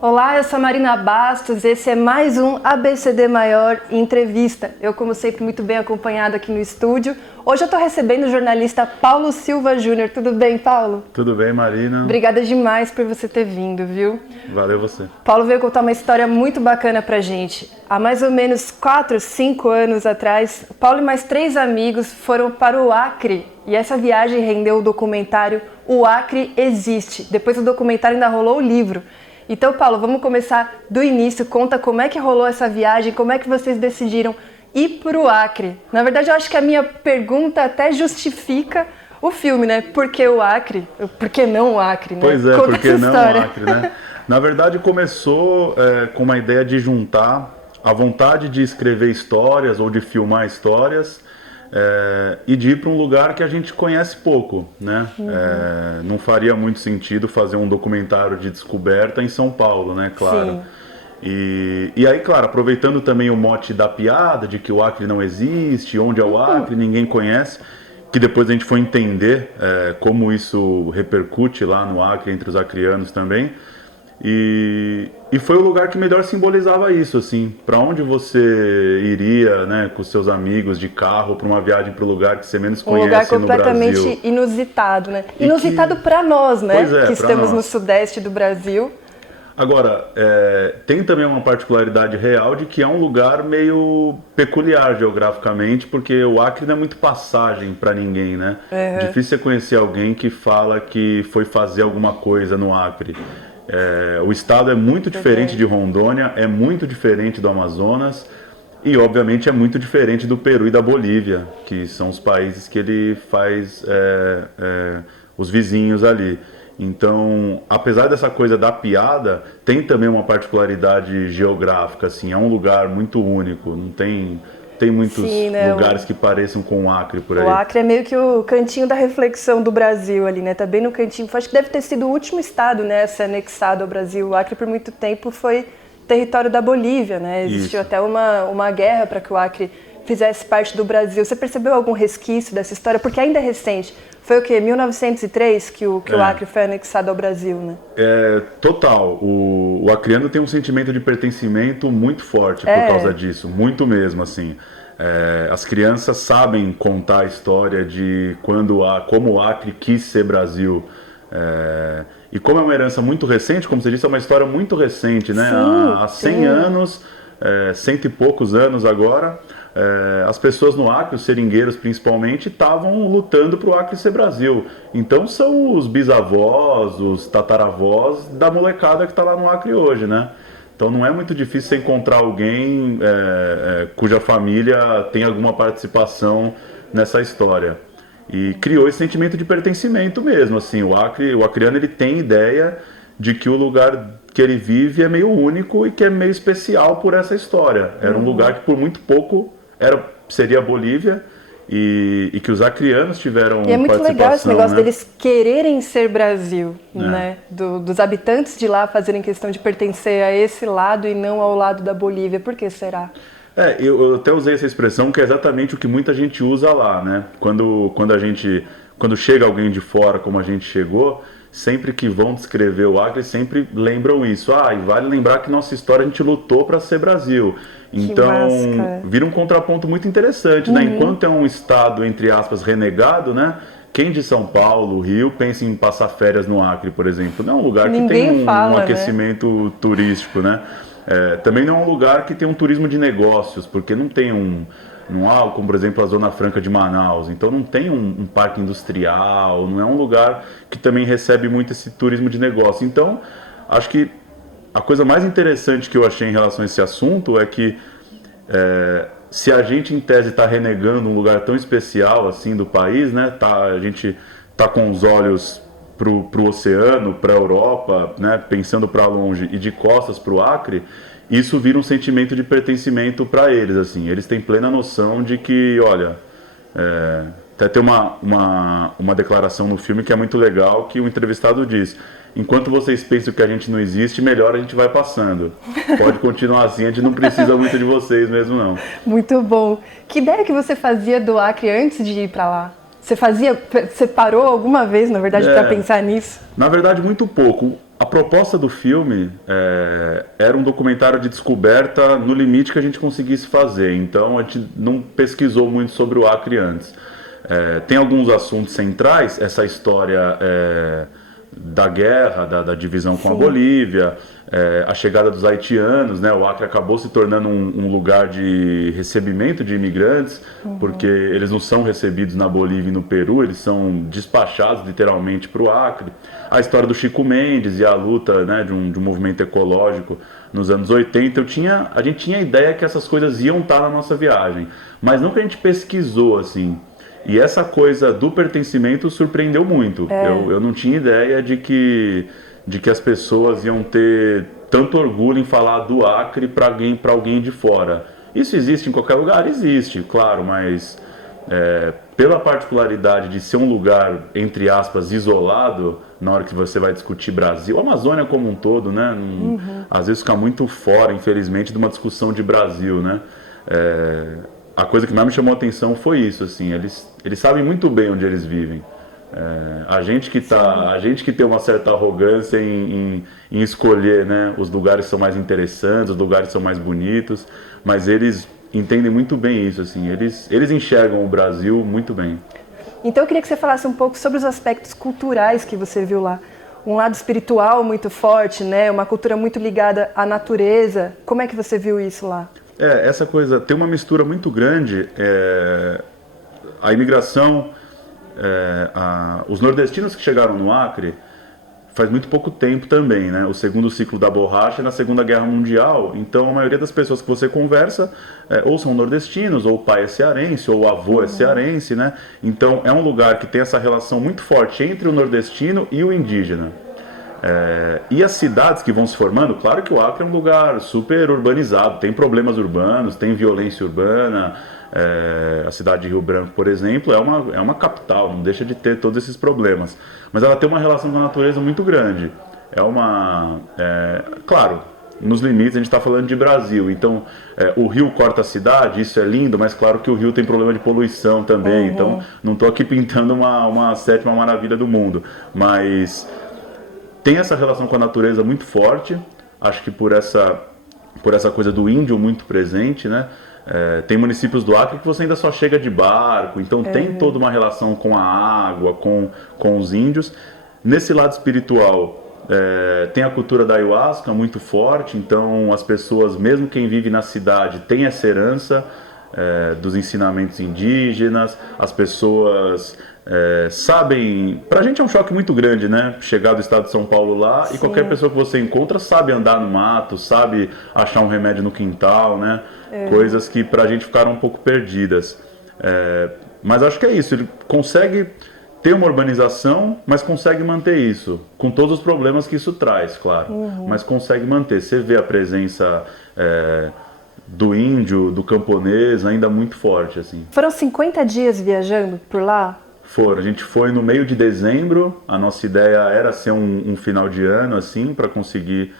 Olá, eu sou a Marina Bastos, esse é mais um ABCD Maior Entrevista. Eu, como sempre, muito bem acompanhada aqui no estúdio. Hoje eu estou recebendo o jornalista Paulo Silva Júnior. Tudo bem, Paulo? Tudo bem, Marina. Obrigada demais por você ter vindo, viu? Valeu você. Paulo veio contar uma história muito bacana pra gente. Há mais ou menos 4, 5 anos atrás, Paulo e mais 3 amigos foram para o Acre. E essa viagem rendeu o documentário O Acre Existe. Depois do documentário ainda rolou o livro. Então, Paulo, vamos começar do início. Conta como é que rolou essa viagem, como é que vocês decidiram ir para o Acre. Na verdade, eu acho que a minha pergunta até justifica o filme, né? Por que o Acre? Por que não o Acre, né? Pois é, Conta por que essa não história. o Acre, né? Na verdade, começou com uma ideia de juntar a vontade de escrever histórias ou de filmar histórias e de ir para um lugar que a gente conhece pouco, né? Não faria muito sentido fazer um documentário de descoberta em São Paulo, né? Claro. Sim. E aí, claro, aproveitando também o mote da piada de que o Acre não existe, onde é o Acre, ninguém conhece, que depois a gente foi entender como isso repercute lá no Acre, entre os acreanos também. E foi o lugar que melhor simbolizava isso, assim, para onde você iria, né, com seus amigos de carro para uma viagem para o lugar que você menos conhece no Brasil. Um lugar completamente inusitado, né? Inusitado para nós, né? Que estamos no sudeste do Brasil. Agora, tem também uma particularidade real de que é um lugar meio peculiar geograficamente, porque o Acre não é muito passagem para ninguém, né? Difícil você conhecer alguém que fala que foi fazer alguma coisa no Acre. O estado é muito diferente de Rondônia, é muito diferente do Amazonas e, obviamente, é muito diferente do Peru e da Bolívia, que são os países que ele faz os vizinhos ali. Então, apesar dessa coisa da piada, tem também uma particularidade geográfica, assim, é um lugar muito único, não tem muitos lugares que pareçam com o Acre por aí. O Acre é meio que o cantinho da reflexão do Brasil ali, né? Tá bem no cantinho. Acho que deve ter sido o último estado, né, a ser anexado ao Brasil. O Acre, por muito tempo, foi território da Bolívia, né? Existiu até uma guerra para que o Acre fizesse parte do Brasil. Você percebeu algum resquício dessa história? Porque ainda é recente. Foi o quê? 1903 que o Acre foi anexado ao Brasil, né? Total. O acreano tem um sentimento de pertencimento muito forte por causa disso. Muito mesmo, assim. As crianças sabem contar a história de como o Acre quis ser Brasil. E como é uma herança muito recente, como você disse, é uma história muito recente, né? Há 100 anos, 100 e poucos anos agora, as pessoas no Acre, os seringueiros principalmente, estavam lutando para o Acre ser Brasil. Então são os bisavós, os tataravós da molecada que está lá no Acre hoje, né? Então não é muito difícil você encontrar alguém cuja família tem alguma participação nessa história. E criou esse sentimento de pertencimento mesmo, assim, o acreano ele tem ideia de que o lugar que ele vive é meio único e que é meio especial por essa história. Era um lugar que por muito pouco seria a Bolívia e que os acreanos tiveram participação. E é muito legal esse negócio deles quererem ser Brasil, né? Dos habitantes de lá fazerem questão de pertencer a esse lado e não ao lado da Bolívia. Por que será? Eu até usei essa expressão que é exatamente o que muita gente usa lá, né? Quando chega alguém de fora, como a gente chegou, sempre que vão descrever o Acre, sempre lembram isso. E vale lembrar que nossa história a gente lutou para ser Brasil. Então, vira um contraponto muito interessante, né? Enquanto é um estado, entre aspas, renegado, né? Quem de São Paulo, Rio, pensa em passar férias no Acre, por exemplo? Não é um lugar que tem um aquecimento turístico, né? Também não é um lugar que tem um turismo de negócios, porque não tem não há, como por exemplo a Zona Franca de Manaus, então não tem um parque industrial, não é um lugar que também recebe muito esse turismo de negócio. Então, acho que a coisa mais interessante que eu achei em relação a esse assunto é que se a gente em tese está renegando um lugar tão especial assim do país, né, a gente está com os olhos para o oceano, para a Europa, né, pensando para longe e de costas para o Acre, isso vira um sentimento de pertencimento para eles, assim. Eles têm plena noção de que, olha, até tem uma declaração no filme que é muito legal, que o entrevistado diz: enquanto vocês pensam que a gente não existe, melhor a gente vai passando. Pode continuar assim, a gente não precisa muito de vocês mesmo, não. Muito bom. Que ideia que você fazia do Acre antes de ir para lá? Você parou alguma vez, na verdade, para pensar nisso? Na verdade, muito pouco. A proposta do filme era um documentário de descoberta no limite que a gente conseguisse fazer, então a gente não pesquisou muito sobre o Acre antes. Tem alguns assuntos centrais, essa história da guerra, da divisão com a Bolívia, a chegada dos haitianos, né? O Acre acabou se tornando um lugar de recebimento de imigrantes, porque eles não são recebidos na Bolívia e no Peru, eles são despachados literalmente para o Acre. A história do Chico Mendes e a luta, né, de um movimento ecológico nos anos 80, a gente tinha a ideia que essas coisas iam estar na nossa viagem, mas não que a gente pesquisou assim. E essa coisa do pertencimento surpreendeu muito. Eu não tinha ideia de que as pessoas iam ter tanto orgulho em falar do Acre para alguém de fora. Isso existe em qualquer lugar? Existe, claro, mas pela particularidade de ser um lugar, entre aspas, isolado, na hora que você vai discutir Brasil, a Amazônia como um todo, né? Às vezes fica muito fora, infelizmente, de uma discussão de Brasil, né? A coisa que mais me chamou a atenção foi isso, assim, eles sabem muito bem onde eles vivem. A gente que tem uma certa arrogância em escolher, né, os lugares que são mais interessantes, os lugares que são mais bonitos, mas eles entendem muito bem isso, assim, eles enxergam o Brasil muito bem. Então eu queria que você falasse um pouco sobre os aspectos culturais que você viu lá. Um lado espiritual muito forte, né, uma cultura muito ligada à natureza. Como é que você viu isso lá? Essa coisa, tem uma mistura muito grande, a imigração, os nordestinos que chegaram no Acre faz muito pouco tempo também, né? O segundo ciclo da borracha é na Segunda Guerra Mundial, então a maioria das pessoas que você conversa ou são nordestinos, ou o pai é cearense, ou o avô é cearense, né? Então é um lugar que tem essa relação muito forte entre o nordestino e o indígena. E as cidades que vão se formando, claro que o Acre é um lugar super urbanizado, tem problemas urbanos, tem violência urbana, a cidade de Rio Branco, por exemplo, é uma capital, não deixa de ter todos esses problemas, mas ela tem uma relação com a natureza muito grande, claro, nos limites a gente está falando de Brasil, então o rio corta a cidade, isso é lindo, mas claro que o rio tem problema de poluição também, então não estou aqui pintando uma sétima maravilha do mundo, mas tem essa relação com a natureza muito forte, acho que por essa coisa do índio muito presente, né? Tem municípios do Acre que você ainda só chega de barco, então tem toda uma relação com a água, com os índios. Nesse lado espiritual, tem a cultura da ayahuasca muito forte, então as pessoas, mesmo quem vive na cidade, tem essa herança dos ensinamentos indígenas, as pessoas sabem, pra gente é um choque muito grande, né? Chegar do estado de São Paulo lá, sim, e qualquer pessoa que você encontra sabe andar no mato, sabe achar um remédio no quintal, né? Coisas que pra gente ficaram um pouco perdidas. Mas acho que é isso, ele consegue ter uma urbanização, mas consegue manter isso, com todos os problemas que isso traz, claro, mas consegue manter. Você vê a presença do índio, do camponês ainda muito forte, assim. Foram 50 dias viajando por lá? A gente foi no meio de dezembro, a nossa ideia era ser um final de ano, assim, para conseguir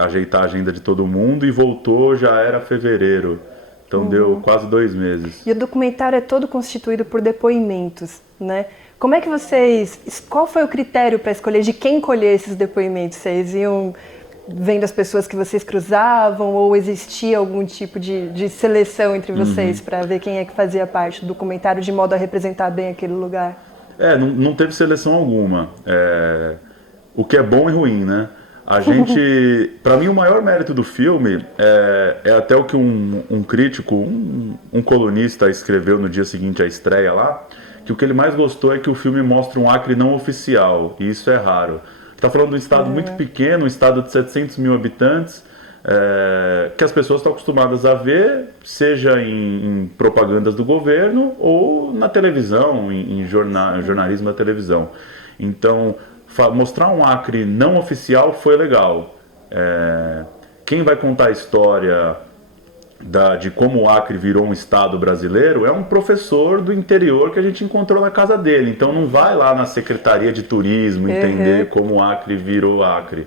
ajeitar a agenda de todo mundo, e voltou, já era fevereiro, então deu quase 2 meses. E o documentário é todo constituído por depoimentos, né? Como é que qual foi o critério para escolher de quem colher esses depoimentos? Vocês iam vendo as pessoas que vocês cruzavam, ou existia algum tipo de seleção entre vocês para ver quem é que fazia parte do documentário de modo a representar bem aquele lugar? Não teve seleção alguma. O que é bom e ruim, né? A gente, para mim, o maior mérito do filme é até o que um crítico, um colunista escreveu no dia seguinte à estreia lá, que o que ele mais gostou é que o filme mostra um Acre não oficial, e isso é raro. Está falando de um estado muito pequeno, um estado de 700 mil habitantes, que as pessoas estão acostumadas a ver, seja em propagandas do governo ou na televisão, em jornalismo da televisão. Então, mostrar um Acre não oficial foi legal. Quem vai contar a história de como o Acre virou um estado brasileiro é um professor do interior que a gente encontrou na casa dele. Então não vai lá na Secretaria de Turismo entender como o Acre virou Acre.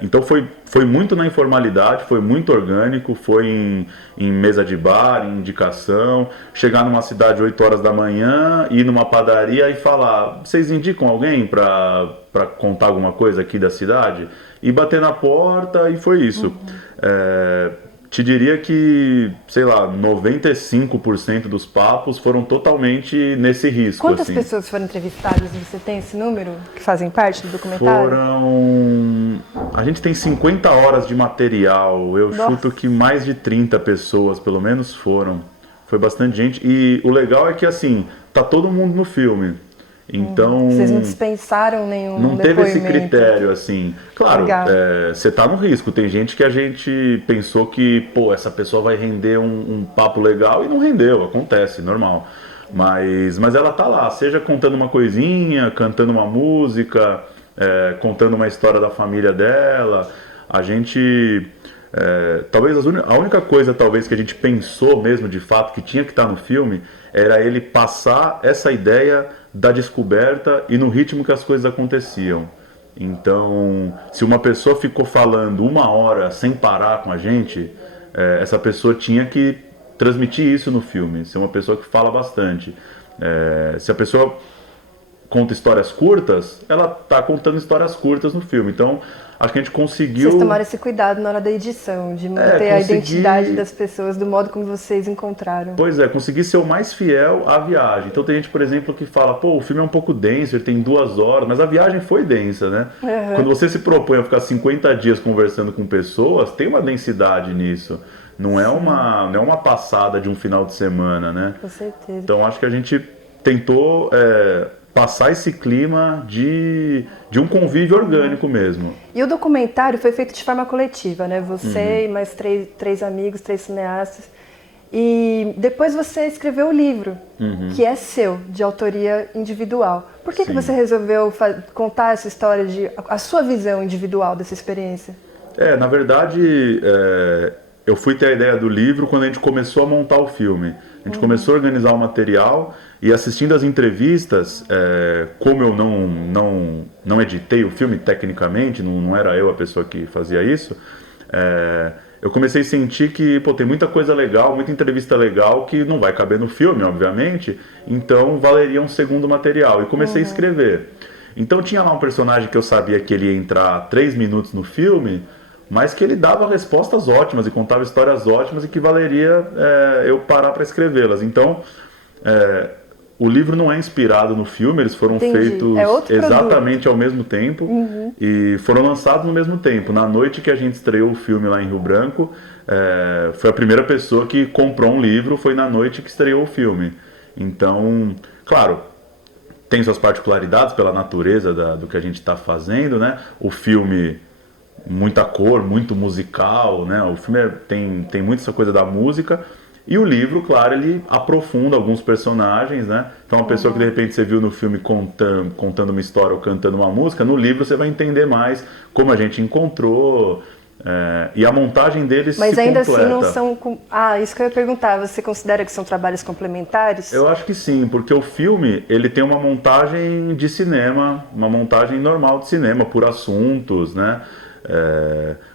Então foi muito na informalidade, foi muito orgânico, foi em mesa de bar, em indicação, chegar numa cidade 8 horas da manhã, ir numa padaria e falar, vocês indicam alguém para contar alguma coisa aqui da cidade? E bater na porta, e foi isso. Te diria que, sei lá, 95% dos papos foram totalmente nesse risco. Quantas assim. pessoas foram entrevistadas? Você tem esse número que fazem parte do documentário? A gente tem 50 horas de material. Eu chuto que mais de 30 pessoas, pelo menos, foram. Foi bastante gente. E o legal é que, assim, tá todo mundo no filme. Então, vocês não dispensaram nenhum não teve esse critério, assim. Claro, você tá no risco. Tem gente que a gente pensou que, pô, essa pessoa vai render um papo legal e não rendeu. Acontece, normal. Mas ela tá lá, seja contando uma coisinha, cantando uma música, contando uma história da família dela. A gente... talvez a única coisa talvez que a gente pensou mesmo de fato que tinha que estar no filme era ele passar essa ideia da descoberta e no ritmo que as coisas aconteciam. Então, se uma pessoa ficou falando 1 hora sem parar com a gente, essa pessoa tinha que transmitir isso no filme, ser uma pessoa que fala bastante. Se a pessoa conta histórias curtas, ela está contando histórias curtas no filme. Então, acho que a gente conseguiu... Vocês tomaram esse cuidado na hora da edição, de manter a identidade das pessoas, do modo como vocês encontraram. Pois é, consegui ser o mais fiel à viagem. Então tem gente, por exemplo, que fala, pô, o filme é um pouco denso, ele tem 2 horas, mas a viagem foi densa, né? Quando você se propõe a ficar 50 dias conversando com pessoas, tem uma densidade nisso. Não é uma passada de um final de semana, né? Com certeza. Então acho que a gente tentou... passar esse clima de um convívio orgânico mesmo. E o documentário foi feito de forma coletiva, né? Você e mais três amigos, 3 cineastas. E depois você escreveu o livro, que é seu, de autoria individual. Por que você resolveu contar essa história, a sua visão individual dessa experiência? Na verdade, eu fui ter a ideia do livro quando a gente começou a montar o filme. A gente começou a organizar o material e assistindo as entrevistas, como eu não editei o filme tecnicamente, não era eu a pessoa que fazia isso, eu comecei a sentir que tem muita coisa legal, muita entrevista legal que não vai caber no filme, obviamente, então valeria um segundo material. E comecei a escrever. Então tinha lá um personagem que eu sabia que ele ia entrar 3 minutos no filme, mas que ele dava respostas ótimas e contava histórias ótimas e que valeria eu parar para escrevê-las. Então, o livro não é inspirado no filme, eles foram feitos exatamente ao mesmo tempo e foram lançados no mesmo tempo. Na noite que a gente estreou o filme lá em Rio Branco, foi a primeira pessoa que comprou um livro, foi na noite que estreou o filme. Então, claro, tem suas particularidades pela natureza do que a gente está fazendo, né? O filme... muita cor, muito musical, né? O filme tem muito essa coisa da música. E o livro, claro, ele aprofunda alguns personagens, né? Então, uma pessoa que de repente você viu no filme contando uma história ou cantando uma música, no livro você vai entender mais como a gente encontrou. E a montagem deles Mas se ainda completa. assim não são... isso que eu ia perguntar. Você considera que são trabalhos complementares? Eu acho que sim, porque o filme ele tem uma montagem de cinema, uma montagem normal de cinema, por assuntos, né?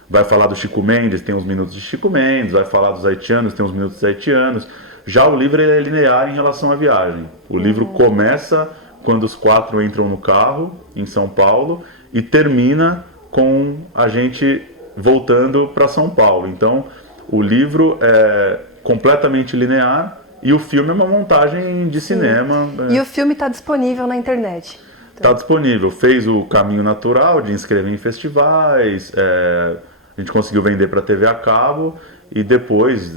Vai falar do Chico Mendes, tem uns minutos de Chico Mendes, vai falar dos haitianos, tem uns minutos dos haitianos. Já o livro ele é linear em relação à viagem. O livro começa quando os 4 entram no carro em São Paulo e termina com a gente voltando para São Paulo. Então o livro é completamente linear e o filme é uma montagem de cinema. E o filme está disponível na internet? Está disponível. Fez o caminho natural de inscrever em festivais, a gente conseguiu vender para TV a cabo e depois,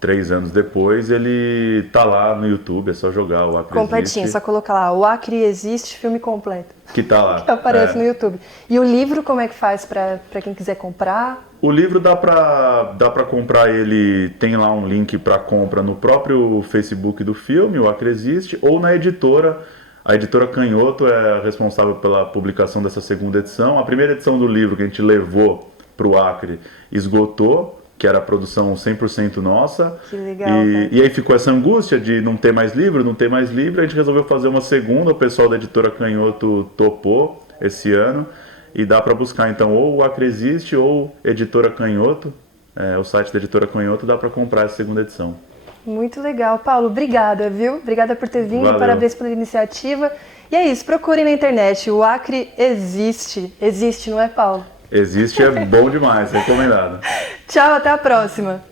3 anos depois, ele está lá no YouTube, é só jogar o Acre completinho, Existe. só colocar lá, o Acre Existe, filme completo. Que está lá. Que aparece no YouTube. E o livro, como é que faz para quem quiser comprar? O livro dá para comprar ele, tem lá um link para compra no próprio Facebook do filme, o Acre Existe, ou na editora. A editora Canhoto é responsável pela publicação dessa segunda edição. A primeira edição do livro que a gente levou para o Acre esgotou, que era a produção 100% nossa. Que legal. E aí ficou essa angústia de não ter mais livro. A gente resolveu fazer uma segunda, o pessoal da editora Canhoto topou esse ano. E dá para buscar então ou o Acre Existe ou Editora Canhoto, o site da Editora Canhoto, dá para comprar essa segunda edição. Muito legal. Paulo, obrigada, viu? Obrigada por ter vindo, Valeu. Parabéns pela iniciativa. E é isso, procurem na internet, o Acre Existe. Existe, não é, Paulo? Existe, é bom demais, recomendado. Tchau, até a próxima.